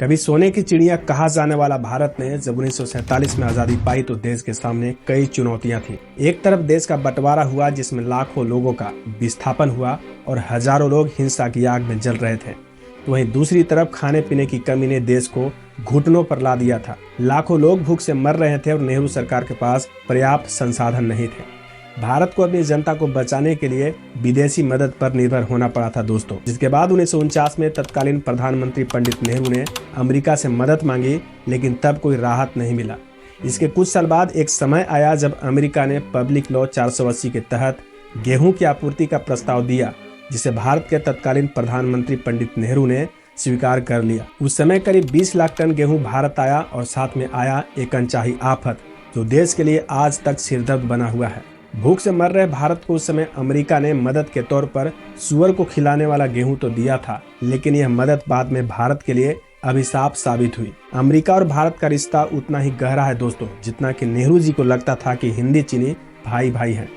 कभी सोने की चिड़िया कहा जाने वाला भारत ने जब 1947 में आजादी पाई तो देश के सामने कई चुनौतियां थी। एक तरफ देश का बंटवारा हुआ जिसमें लाखों लोगों का विस्थापन हुआ और हजारों लोग हिंसा की आग में जल रहे थे। तो वहीं दूसरी तरफ खाने पीने की कमी ने देश को घुटनों पर ला दिया था। लाखों लोग भूख से मर रहे थे और नेहरू सरकार के पास पर्याप्त संसाधन नहीं थे। भारत को अपनी जनता को बचाने के लिए विदेशी मदद पर निर्भर होना पड़ा था दोस्तों। जिसके बाद 1949 में तत्कालीन प्रधानमंत्री पंडित नेहरू ने अमेरिका से मदद मांगी, लेकिन तब कोई राहत नहीं मिला। इसके कुछ साल बाद एक समय आया जब अमेरिका ने पब्लिक लॉ 480 के तहत गेहूं की आपूर्ति का प्रस्ताव दिया, जिसे भारत के तत्कालीन प्रधानमंत्री पंडित नेहरू ने स्वीकार कर लिया। उस समय करीब 20 लाख टन गेहूं भारत आया और साथ में आया एक अनचाही आफत जो देश के लिए आज तक सिरदर्द बना हुआ है। भूख से मर रहे भारत को उस समय अमेरिका ने मदद के तौर पर सुअर को खिलाने वाला गेहूं तो दिया था, लेकिन यह मदद बाद में भारत के लिए अभिशाप साबित हुई। अमेरिका और भारत का रिश्ता उतना ही गहरा है दोस्तों जितना कि नेहरू जी को लगता था कि हिंदी चीनी भाई भाई हैं।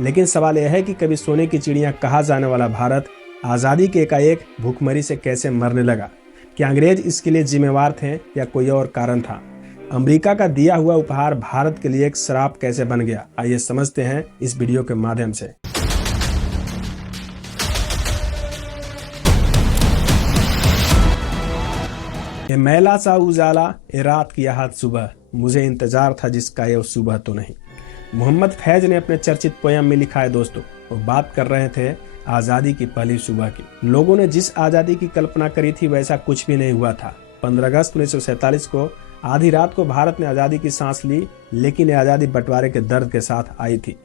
लेकिन सवाल यह है कि कभी सोने की चिड़िया कहा जाने वाला भारत आजादी के एकाएक भूखमरी से कैसे मरने लगा? क्या अंग्रेज इसके लिए जिम्मेवार थे या कोई और कारण था? अमेरिका का दिया हुआ उपहार भारत के लिए एक श्राप कैसे बन गया? आइए समझते हैं इस वीडियो के माध्यम से। ये मैला सा उजाला, ये रात की आहत सुबह, मुझे इंतजार था जिसका ये सुबह तो नहीं। मोहम्मद फैज ने अपने चर्चित पोयम में लिखा है दोस्तों। वो बात कर रहे थे आजादी की पहली सुबह की। लोगों ने जिस आजादी की कल्पना करी थी वैसा कुछ भी नहीं हुआ था। 15 अगस्त 1947 को आधी रात को भारत ने आजादी की सांस ली, लेकिन यह आजादी बंटवारे के दर्द के साथ आई थी।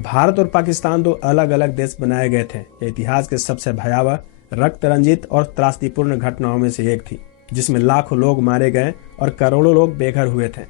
भारत और पाकिस्तान दो अलग अलग देश बनाए गए थे। यह इतिहास के सबसे भयावह, रक्त रंजित और त्रासदीपूर्ण घटनाओं में से एक थी, जिसमें लाखों लोग मारे गए और करोड़ों लोग बेघर हुए थे।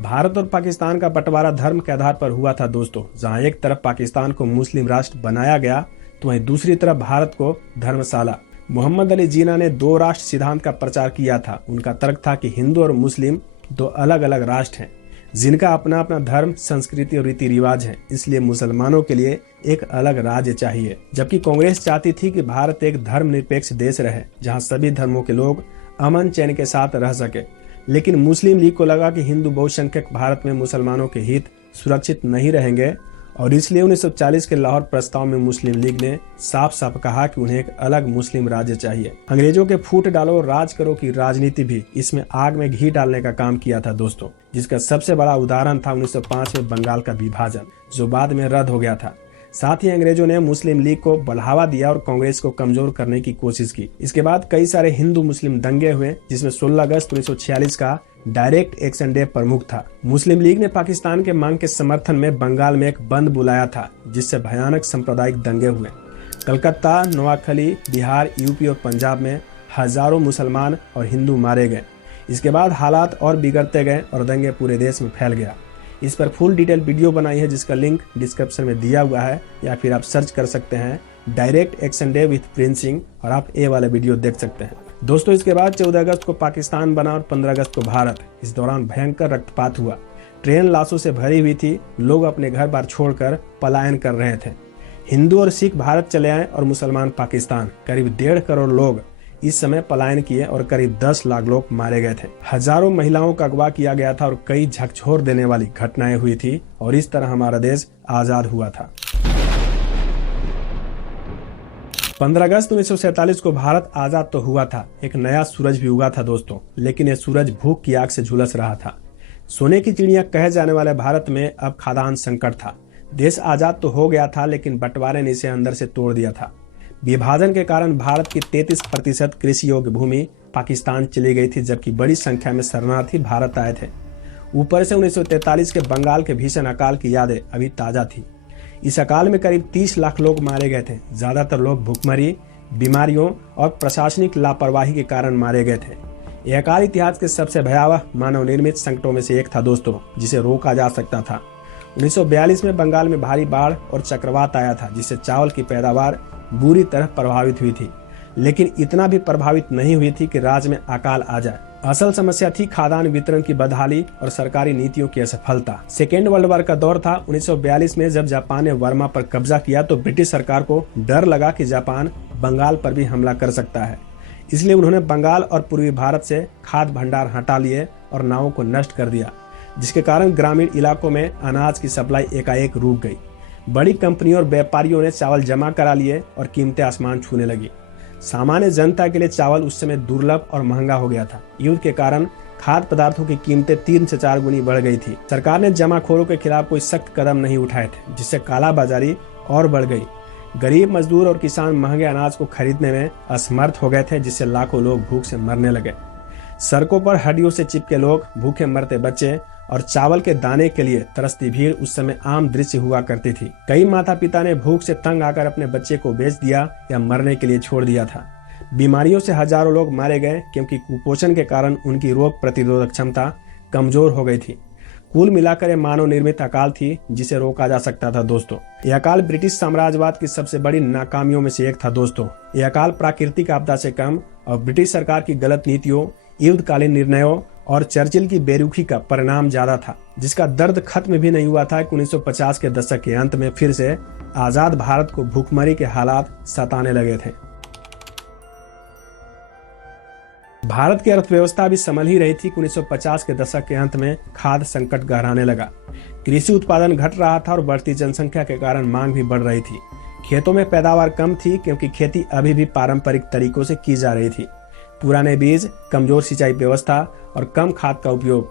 भारत और पाकिस्तान का बंटवारा धर्म के आधार पर हुआ था दोस्तों। जहां एक तरफ पाकिस्तान को मुस्लिम राष्ट्र बनाया गया तो वहीं दूसरी तरफ भारत को धर्मशाला। मोहम्मद अली जिन्ना ने दो राष्ट्र सिद्धांत का प्रचार किया था। उनका तर्क था कि हिंदू और मुस्लिम दो अलग अलग राष्ट्र हैं, जिनका अपना अपना धर्म, संस्कृति और रीति रिवाज है, इसलिए मुसलमानों के लिए एक अलग राज्य चाहिए। जबकि कांग्रेस चाहती थी कि भारत एक धर्मनिरपेक्ष देश रहे जहां सभी धर्मों के लोग अमन चैन के साथ रह सके। लेकिन मुस्लिम लीग को लगा कि हिंदू बहुसंख्यक भारत में मुसलमानों के हित सुरक्षित नहीं रहेंगे और इसलिए 1940 के लाहौर प्रस्ताव में मुस्लिम लीग ने साफ साफ कहा कि उन्हें एक अलग मुस्लिम राज्य चाहिए। अंग्रेजों के फूट डालो राज करो की राजनीति भी इसमें आग में घी डालने का काम किया था दोस्तों, जिसका सबसे बड़ा उदाहरण था 1905 में बंगाल का विभाजन, जो बाद में रद्द हो गया था। साथ ही अंग्रेजों ने मुस्लिम लीग को बढ़ावा दिया और कांग्रेस को कमजोर करने की कोशिश की। इसके बाद कई सारे हिंदू मुस्लिम दंगे हुए, जिसमें 16 अगस्त 1946 का डायरेक्ट एक्शन डे प्रमुख था। मुस्लिम लीग ने पाकिस्तान के मांग के समर्थन में बंगाल में एक बंद बुलाया था, जिससे भयानक सांप्रदायिक दंगे हुए। कलकत्ता, नोआखली, बिहार, यूपी और पंजाब में हजारों मुसलमान और हिंदू मारे गए। इसके बाद हालात और बिगड़ते गए और दंगे पूरे देश में फैल गया। इस पर फुल डिटेल वीडियो बनाई है, जिसका लिंक डिस्क्रिप्शन में दिया हुआ है, या फिर आप सर्च कर सकते हैं direct action day with Prince Singh और आप ये वाले वीडियो देख सकते हैं दोस्तों। इसके बाद 14 अगस्त को पाकिस्तान बना और 15 अगस्त को भारत। इस दौरान भयंकर रक्तपात हुआ। ट्रेन लाशों से भरी हुई थी। लोग अपने घर बार छोड़कर पलायन कर रहे थे। हिंदू और सिख भारत चले आए और मुसलमान पाकिस्तान। करीब 1.5 करोड़ लोग इस समय पलायन किए और करीब 10 लाख लोग मारे गए थे। हजारों महिलाओं का अगवा किया गया था और कई झकझोर देने वाली घटनाएं हुई थी और इस तरह हमारा देश आजाद हुआ था। 15 अगस्त 1947 को भारत आजाद तो हुआ था, एक नया सूरज भी उगा था दोस्तों, लेकिन यह सूरज भूख की आग से झुलस रहा था। सोने की चिड़िया कहे जाने वाले भारत में अब खाद्यान्न संकट था। देश आजाद तो हो गया था, लेकिन बंटवारे ने इसे अंदर से तोड़ दिया था। विभाजन के कारण भारत की 33% कृषि योग्य भूमि पाकिस्तान चली गई थी, जबकि बड़ी संख्या में शरणार्थी भारत आए थे। ऊपर से 1943 के बंगाल के भीषण अकाल की यादें अभी ताजा थी। इस अकाल में करीब 30 लाख लोग मारे गए थे। ज्यादातर लोग भूखमरी, बीमारियों और प्रशासनिक लापरवाही के कारण मारे गए थे। यह अकाल इतिहास के सबसे भयावह मानव निर्मित संकटों में से एक था दोस्तों, जिसे रोका जा सकता था। 1942 में बंगाल में भारी बाढ़ और चक्रवात आया था, जिससे चावल की पैदावार बुरी तरह प्रभावित हुई थी, लेकिन इतना भी प्रभावित नहीं हुई थी कि राज्य में अकाल आ जाए। असल समस्या थी खाद्यान्न वितरण की बदहाली और सरकारी नीतियों की असफलता। सेकेंड वर्ल्ड वॉर का दौर था। 1942 में जब जापान ने बर्मा पर कब्जा किया तो ब्रिटिश सरकार को डर लगा कि जापान बंगाल पर भी हमला कर सकता है। इसलिए उन्होंने बंगाल और पूर्वी भारत से खाद्य भंडार हटा लिए और नावों को नष्ट कर दिया, जिसके कारण ग्रामीण इलाकों में अनाज की सप्लाई एकाएक रुक गई। बड़ी कंपनियों और व्यापारियों ने चावल जमा करा लिए और कीमतें आसमान छूने लगी। सामान्य जनता के लिए चावल उस समय दुर्लभ और महंगा हो गया था। युद्ध के कारण खाद्य पदार्थों की कीमतें 3 से 4 गुनी बढ़ गई थी। सरकार ने जमाखोरों के खिलाफ कोई सख्त कदम नहीं उठाए थे, जिससे कालाबाजारी और बढ़ गई। गरीब मजदूर और किसान महंगे अनाज को खरीदने में असमर्थ हो गए थे, जिससे लाखों लोग भूख से मरने लगे। सड़कों पर हड्डियों से चिपके लोग, भूखे मरते बच्चे और चावल के दाने के लिए तरसती भीड़ उस समय आम दृश्य हुआ करती थी। कई माता पिता ने भूख से तंग आकर अपने बच्चे को बेच दिया या मरने के लिए छोड़ दिया था। बीमारियों से हजारों लोग मारे गए, क्योंकि कुपोषण के कारण उनकी रोग प्रतिरोधक क्षमता कमजोर हो गई थी। कुल मिलाकर यह मानव निर्मित अकाल थी, जिसे रोका जा सकता था। दोस्तों, यह अकाल ब्रिटिश साम्राज्यवाद की सबसे बड़ी नाकामियों में से एक था। दोस्तों, यह अकाल प्राकृतिक आपदा से कम और ब्रिटिश सरकार की गलत नीतियों, युद्धकालीन निर्णयों और चर्चिल की बेरुखी का परिणाम ज्यादा था, जिसका दर्द खत्म भी नहीं हुआ था कि 1950 के दशक के अंत में फिर से आजाद भारत को भूखमरी के हालात सताने लगे थे। भारत की अर्थव्यवस्था भी संभल ही रही थी कि 1950 के दशक के अंत में खाद्य संकट गहराने लगा। कृषि उत्पादन घट रहा था और बढ़ती जनसंख्या के कारण मांग भी बढ़ रही थी। खेतों में पैदावार कम थी, क्योंकि खेती अभी भी पारंपरिक तरीकों से की जा रही थी। पुराने बीज, कमजोर सिंचाई व्यवस्था और कम खाद का उपयोग।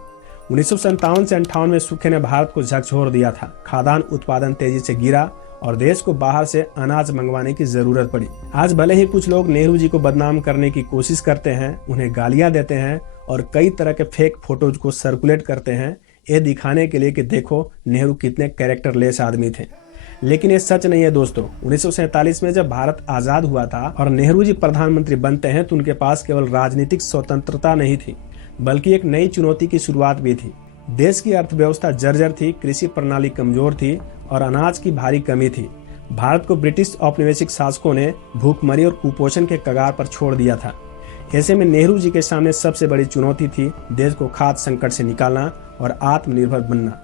1957 से 58 में सूखे ने भारत को झकझोर दिया था। खाद्यान्न उत्पादन तेजी से गिरा और देश को बाहर से अनाज मंगवाने की जरूरत पड़ी। आज भले ही कुछ लोग नेहरू जी को बदनाम करने की कोशिश करते हैं, उन्हें गालियां देते हैं और कई तरह के फेक फोटोज को सर्कुलेट करते हैं, ये दिखाने के लिए कि देखो नेहरू कितने कैरेक्टरलेस आदमी थे। लेकिन ये सच नहीं है दोस्तों। 1947 में जब भारत आजाद हुआ था और नेहरू जी प्रधानमंत्री बनते हैं, तो उनके पास केवल राजनीतिक स्वतंत्रता नहीं थी, बल्कि एक नई चुनौती की शुरुआत भी थी। देश की अर्थव्यवस्था जर्जर थी, कृषि प्रणाली कमजोर थी और अनाज की भारी कमी थी। भारत को ब्रिटिश औपनिवेशिक शासकों ने भूखमरी और कुपोषण के कगार पर छोड़ दिया था। ऐसे में नेहरू जी के सामने सबसे बड़ी चुनौती थी देश को खाद्य संकट से निकालना और आत्मनिर्भर बनना।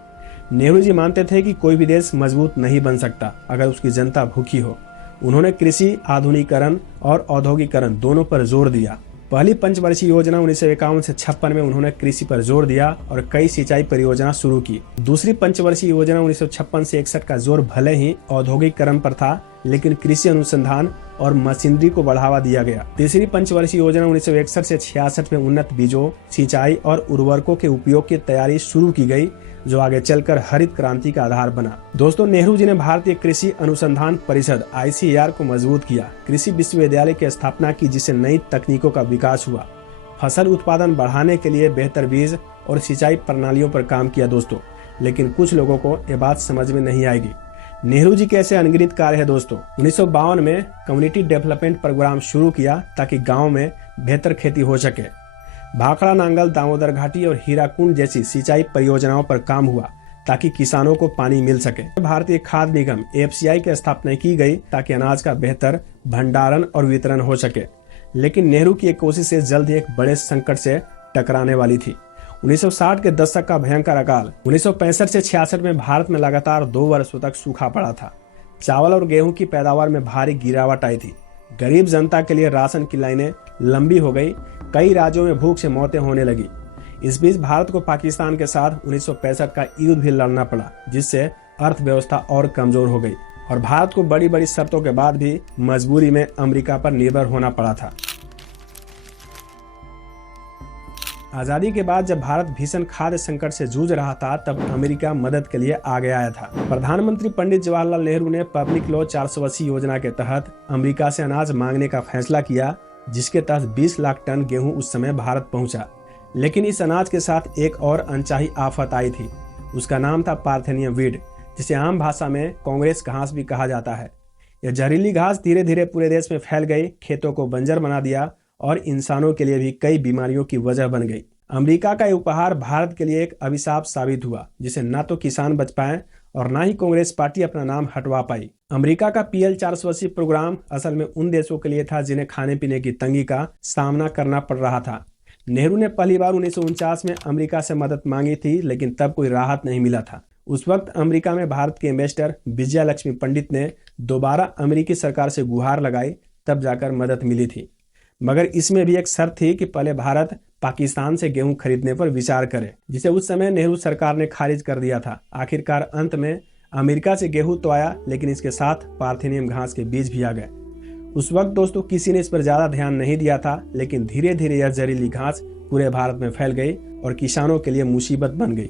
नेहरू जी मानते थे कि कोई भी देश मजबूत नहीं बन सकता अगर उसकी जनता भूखी हो। उन्होंने कृषि आधुनिकीकरण और औद्योगिकरण दोनों पर जोर दिया। पहली पंचवर्षीय योजना 1951 से 56 में उन्होंने कृषि पर जोर दिया और कई सिंचाई परियोजना शुरू की। दूसरी पंचवर्षीय योजना 1956 से 61 का जोर भले ही औद्योगिकरण पर था, लेकिन कृषि अनुसंधान और मशीनरी को बढ़ावा दिया गया। तीसरी पंचवर्षीय योजना 1961 से 66 में उन्नत बीजों, सिंचाई और उर्वरकों के उपयोग की तैयारी शुरू की गई, जो आगे चलकर हरित क्रांति का आधार बना। दोस्तों, नेहरू जी ने भारतीय कृषि अनुसंधान परिषद ICAR को मजबूत किया, कृषि विश्वविद्यालय की स्थापना की, जिससे नई तकनीकों का विकास हुआ। फसल उत्पादन बढ़ाने के लिए बेहतर बीज और सिंचाई प्रणालियों पर काम किया। दोस्तों, लेकिन कुछ लोगों को यह बात समझ में नहीं आएगी। नेहरू जी के ऐसे अनगिनत कार्य है। दोस्तों, 1952 में कम्युनिटी डेवलपमेंट प्रोग्राम शुरू किया ताकि गाँव में बेहतर खेती हो सके। भाखड़ा नांगल, दामोदर घाटी और हीराकुंड जैसी सिंचाई परियोजनाओं पर काम हुआ ताकि किसानों को पानी मिल सके। भारतीय खाद्य निगम FCI की स्थापना की गई ताकि अनाज का बेहतर भंडारण और वितरण हो सके। लेकिन नेहरू की एक कोशिश से जल्द ही एक बड़े संकट से टकराने वाली थी। 1960 के दशक का भयंकर अकाल। 1965 से 66 में भारत में लगातार 2 वर्षों तक सूखा पड़ा था। चावल और गेहूं की पैदावार में भारी गिरावट आई थी। गरीब जनता के लिए राशन की लाइनें लंबी हो गई। कई राज्यों में भूख से मौतें होने लगी। इस बीच भारत को पाकिस्तान के साथ 1965 का युद्ध भी लड़ना पड़ा, जिससे अर्थव्यवस्था और कमजोर हो गई और भारत को बड़ी बड़ी शर्तों के बाद भी मजबूरी में अमेरिका पर निर्भर होना पड़ा था। आजादी के बाद जब भारत भीषण खाद्य संकट से जूझ रहा था, तब अमेरिका मदद के लिए आगे आया था। प्रधानमंत्री पंडित जवाहरलाल नेहरू ने पब्लिक लॉ 480 योजना के तहत अमेरिका से अनाज मांगने का फैसला किया, जिसके तहत 20 लाख टन गेहूं उस समय भारत पहुंचा। लेकिन इस अनाज के साथ एक और अनचाही आफत आई थी। उसका नाम था पार्थेनियम वीड, जिसे आम भाषा में कांग्रेस घास भी कहा जाता है। यह जहरीली घास धीरे धीरे पूरे देश में फैल गई, खेतों को बंजर बना दिया और इंसानों के लिए भी कई बीमारियों की वजह बन गई। अमेरिका का उपहार भारत के लिए एक अभिशाप साबित हुआ, जिसे न तो किसान बच पाए और न ही कांग्रेस पार्टी अपना नाम हटवा पाई। अमेरिका का PL 480 प्रोग्राम असल में उन देशों के लिए था जिन्हें खाने पीने की तंगी का सामना करना पड़ रहा था। नेहरू ने पहली बार 1949 में अमेरिका से मदद मांगी थी, लेकिन तब कोई राहत नहीं मिला था। उस वक्त अमेरिका में भारत के इन्वेस्टर विजया लक्ष्मी पंडित ने दोबारा अमेरिकी सरकार से गुहार लगाई तब जाकर मदद मिली थी। मगर इसमें भी एक शर्त थी कि पहले भारत पाकिस्तान से गेहूं खरीदने पर विचार करे, जिसे उस समय नेहरू सरकार ने खारिज कर दिया था। आखिरकार अंत में अमेरिका से गेहूं तो आया, लेकिन इसके साथ पार्थेनियम घास के बीज भी आ गए। उस वक्त दोस्तों किसी ने इस पर ज्यादा ध्यान नहीं दिया था, लेकिन धीरे धीरे यह जहरीली घास पूरे भारत में फैल गई और किसानों के लिए मुसीबत बन गई।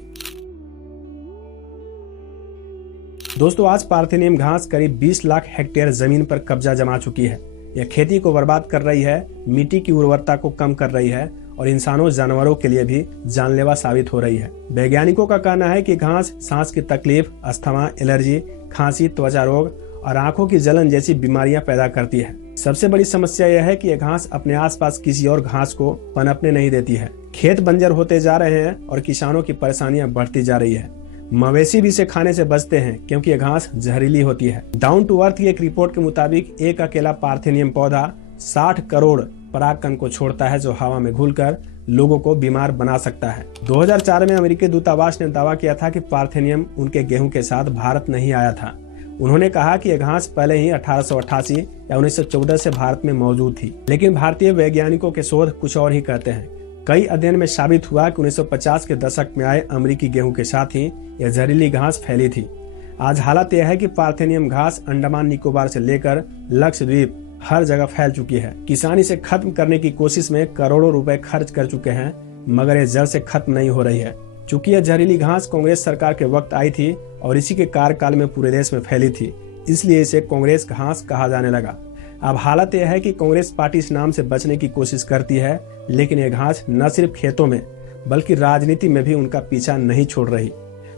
दोस्तों आज पार्थेनियम घास करीब 20 लाख हेक्टेयर जमीन पर कब्जा जमा चुकी है। यह खेती को बर्बाद कर रही है, मिट्टी की उर्वरता को कम कर रही है और इंसानों जानवरों के लिए भी जानलेवा साबित हो रही है। वैज्ञानिकों का कहना है कि घास सांस की तकलीफ, अस्थमा, एलर्जी, खांसी, त्वचा रोग और आंखों की जलन जैसी बीमारियां पैदा करती है। सबसे बड़ी समस्या यह है कि यह घास अपने आसपास किसी और घास को पनपने नहीं देती है। खेत बंजर होते जा रहे हैं और किसानों की परेशानियां बढ़ती जा रही है। मवेशी भी इसे खाने से बचते हैं क्योंकि यह घास जहरीली होती है। डाउन टू अर्थ की एक रिपोर्ट के मुताबिक एक अकेला पार्थेनियम पौधा 60 करोड़ परागकण को छोड़ता है, जो हवा में घुलकर लोगों को बीमार बना सकता है। 2004 में अमेरिकी दूतावास ने दावा किया था कि पार्थेनियम उनके गेहूं के साथ भारत नहीं आया था। उन्होंने कहा कि यह घास पहले ही 1888 या 1914 से भारत में मौजूद थी, लेकिन भारतीय वैज्ञानिकों के शोध कुछ और ही कहते हैं। कई अध्ययन में साबित हुआ कि 1950 के दशक में आए अमेरिकी गेहूं के साथ ही यह जहरीली घास फैली थी। आज हालत यह है कि पार्थेनियम घास अंडमान निकोबार से लेकर लक्षद्वीप हर जगह फैल चुकी है। किसान इसे खत्म करने की कोशिश में करोड़ों रुपए खर्च कर चुके हैं, मगर ये जड़ से खत्म नहीं हो रही है। चूंकि यह जहरीली घास कांग्रेस सरकार के वक्त आई थी और इसी के कार्यकाल में पूरे देश में फैली थी, इसलिए इसे कांग्रेस घास कहा जाने लगा। अब हालत यह है कि कांग्रेस पार्टी इस नाम से बचने की कोशिश करती है, लेकिन यह घास न सिर्फ खेतों में बल्कि राजनीति में भी उनका पीछा नहीं छोड़ रही।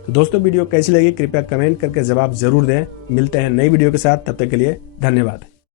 तो दोस्तों वीडियो कैसी लगी कृपया कमेंट करके जवाब जरूर दें। मिलते हैं नई वीडियो के साथ, तब तक के लिए धन्यवाद।